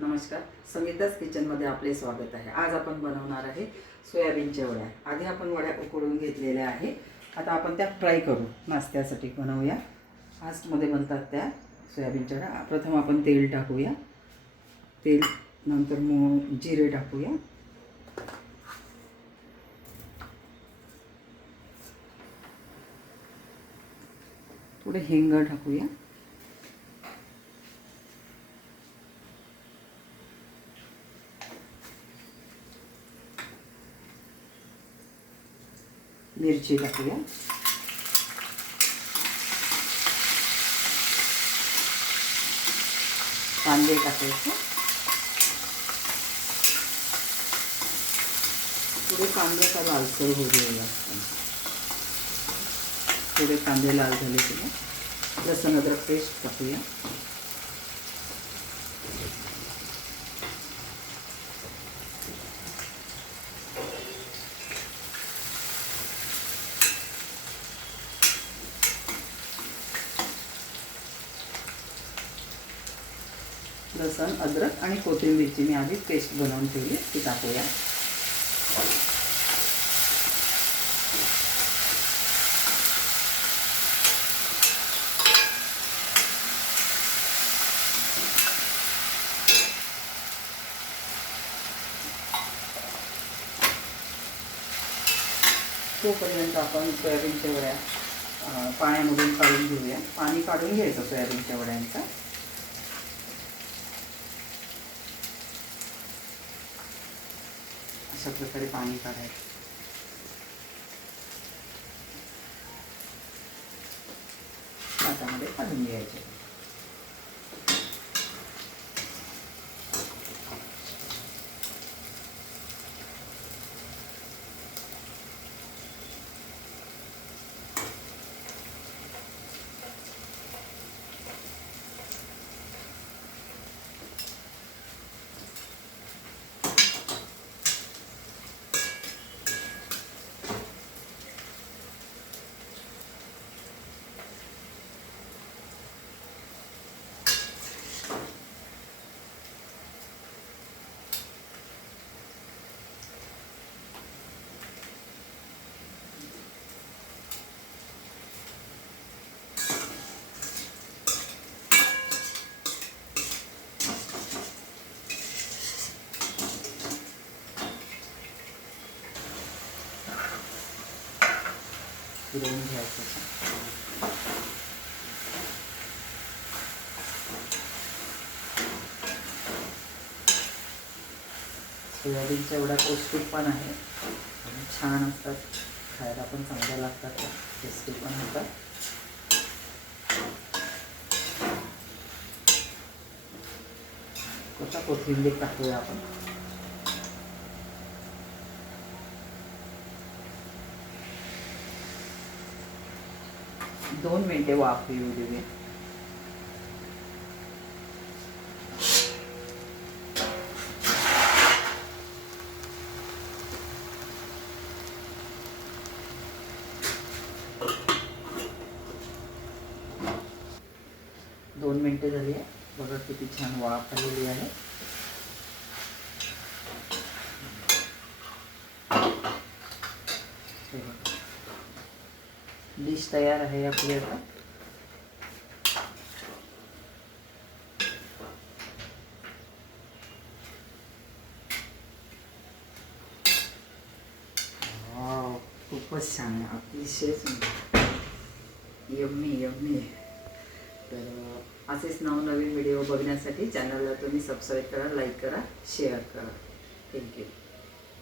नमस्कार, संगीताच किचनमध्ये आपले स्वागत आहे। आज आपण बनवणार आहे सोयाबीनच्या वड्या। आधी आपण वड्या उकडून घेतलेल्या आहे। आता आपण त्या फ्राय करू, नाश्त्यासाठी बनवूया। फास्टमध्ये बनतात त्या सोयाबीनच्या वड्या। प्रथम आपण तेल टाकूया, तेल नंतर जिरे टाकूया, थोडे हिंग टाकूया, मिरची टाकूया, कांदे टाकायचे, थोडे कांदे का लालसर होऊ देऊया। थोडे कांदे लाल झाले की लसूण अद्रक पेस्ट टाकूया, लसूण अद्रक आणि कोथिंबीरची मी आधी पेस्ट बनवून ठेवली ती टाकूया। तोपर्यंत आपण सोयाबीनच्या वड्या पाण्यामधून काढून घेऊया। पाणी काढून घ्यायचं सोयाबीनच्या वड्यांचा। अशा प्रकारे पाणी काढायचं। हातामध्ये काढून घ्यायचे। फिरवून घ्यायचं। सोयाबीनच्या एवढा पौष्टिक पण आहे आणि छान असतात, खायला पण चांगल्या लागतात, टेस्टी पण होतात। आता कोथिंबीर टाकूया आपण। 2 मिनिटे वाफ येऊ देऊया। दोन मिनिटे झाली आहे, बघा किती छान वाफ आलेली आहे। डिश तयार आहे आपली। आता खूपच छान आहे, अतिशय सुंदर, यम्मी यम्मी। तर असेच नवनवीन व्हिडिओ बघण्यासाठी चॅनलला तुम्ही सबस्क्राईब करा, लाईक करा, शेअर करा। थँक्यू।